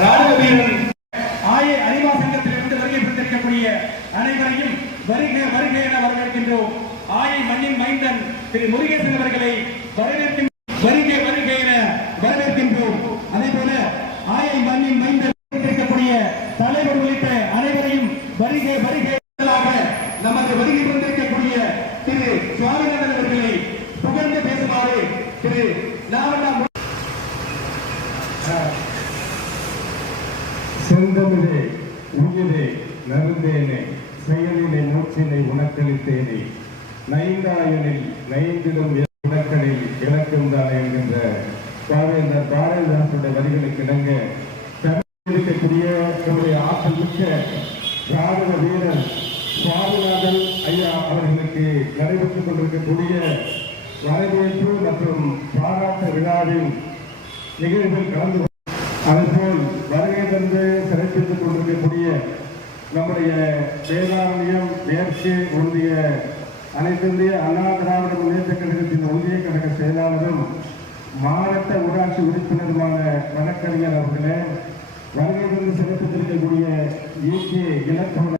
ராணுவ வீரர் ஆய அறிவா சங்கத்திலிருந்து வருகை பெற்றிருக்கக்கூடிய அனைவரையும் வருக வருக என வரவேற்கின்றோம். ஆயை மண்ணின் மைந்தன் திரு முருகேசன் அவர்களை வருக வருக என வரவேற்கின்றோம். அதே போல ஆயை மண்ணின் மைந்தன் இருக்கக்கூடிய தலைவர் உள்ளிட்ட அனைவரையும் வருக வருக நமது வருகை கொண்டிருக்கக்கூடிய திரு சுவாமிநாதன் அவர்களை புகழ்ந்து பேசுமாறு திரு லாவண்ணா செந்தமிழே உயிரே நருந்தேனே செயலினை மூச்சினை உனக்களித்தேனே நைந்தாயனில் நைந்திடும் உனக்களில் இலக்கம் தானே என்கின்ற பாவேந்தர் பாரதிதாசனுடைய வரிகளுக்கு இணங்க இருக்கக்கூடிய நம்முடைய ஆற்றல் மிக்க ராணுவ வீரர் சுவாமிநாதன் ஐயா அவர்களுக்கு நடைபெற்றுக் கொண்டிருக்கக்கூடிய வரவேற்பு மற்றும் பாராட்டு விழாவின் நிகழ்வில் கலந்து அதேபோல் வருகை தந்து சிறப்பித்துக் கொண்டிருக்கக்கூடிய நம்முடைய வேதாரண்யம் மேற்கு ஒன்றிய அனைத்திந்திய அண்ணா திராவிட முன்னேற்ற கழகத்தின் ஒன்றிய கழக செயலாளரும் மாவட்ட ஊராட்சி உறுப்பினருமான வழக்கறிஞர் அவர்களே, வருகை தந்து சிறப்பித்திருக்கக்கூடிய இயக்கிய இலக்கண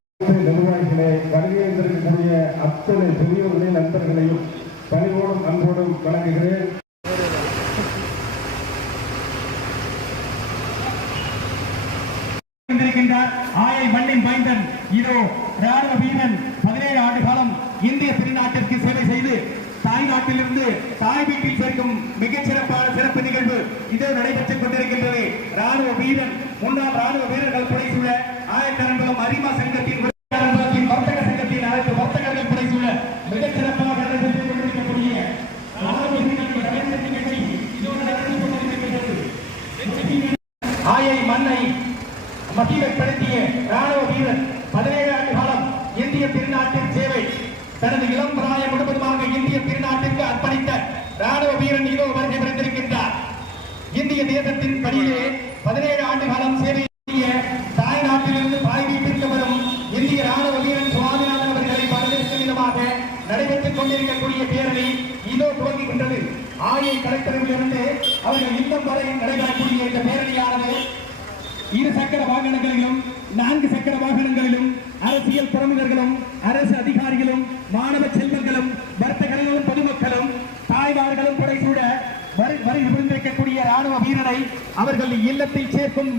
நிர்வாகிகளே, வருகை தந்திருக்கக்கூடிய அத்தனை பெரியவர்களே, நண்பர்களையும் பணிவோடும் அன்போடும் வழங்குகிறேன். ஆயை மண்ணின் மைந்தன் இதோ ராணுவ வீரன் 17 ஆண்டு காலம் இந்திய திருநாட்டிற்கு சேவை செய்து தாய்நாட்டிலிருந்து தாய் வீட்டில் சேர்க்கும் மிகச்சிறப்பான சிறப்பு நிகழ்வு இதோ நடைபெற்றுக் கொண்டிருக்கின்றது. ராணுவ வீரன் முன்னாள் ராணுவ வீரர்கள் புடைசூழ ஆயத்தரங்களும் அரிமா சங்கத்தின் வர்த்தக சங்கத்தின் அனைத்து வர்த்தகர்கள் புடைசூழ மிகச்சிறப்பாக நடைபெற்றுக் கொண்டிருக்கக்கூடிய ஆயை மண்ணை மகிழ்ச்சிப்படுத்திய ராணுவ வீரர் 17 ஆண்டு காலம் இந்திய திருநாட்டின் சேவை தனது இளம் பிராயம் முழுவதுமாக இந்திய திருநாட்டிற்கு அர்ப்பணித்த ராணுவ வீரன் இதோ வருகை புரிந்திருக்கின்றார். இந்திய தேசத்தின் படியிலே 17 ஆண்டு காலம் சேவை செய்ய தாய் நாட்டிலிருந்து தாய் வீட்டிற்கு வரும் இந்திய ராணுவ வீரன் சுவாமிநாதன் அவர்களை வரவேற்கும் விதமாக நடைபெற்றுக் கொண்டிருக்கக்கூடிய பேரணி இதோ துவங்குகின்றது. ஆயை கலெக்டரிலிருந்து அவர்கள் இன்னும் வரை நடைபெறக்கூடிய இந்த பேரணியானது 2 சக்கர வாகனங்களிலும் 4 சக்கர வாகனங்களிலும் அரசியல் பிரமுகர்களும் அரசு அதிகாரிகளும் மாணவ செல்வங்களும் வர்த்தகர்களும் பொதுமக்களும் தாய்மார்களும் புடைசூட வரி புரிந்திருக்கக்கூடிய ராணுவ வீரரை அவர்கள் இல்லத்தில் சேர்க்கும்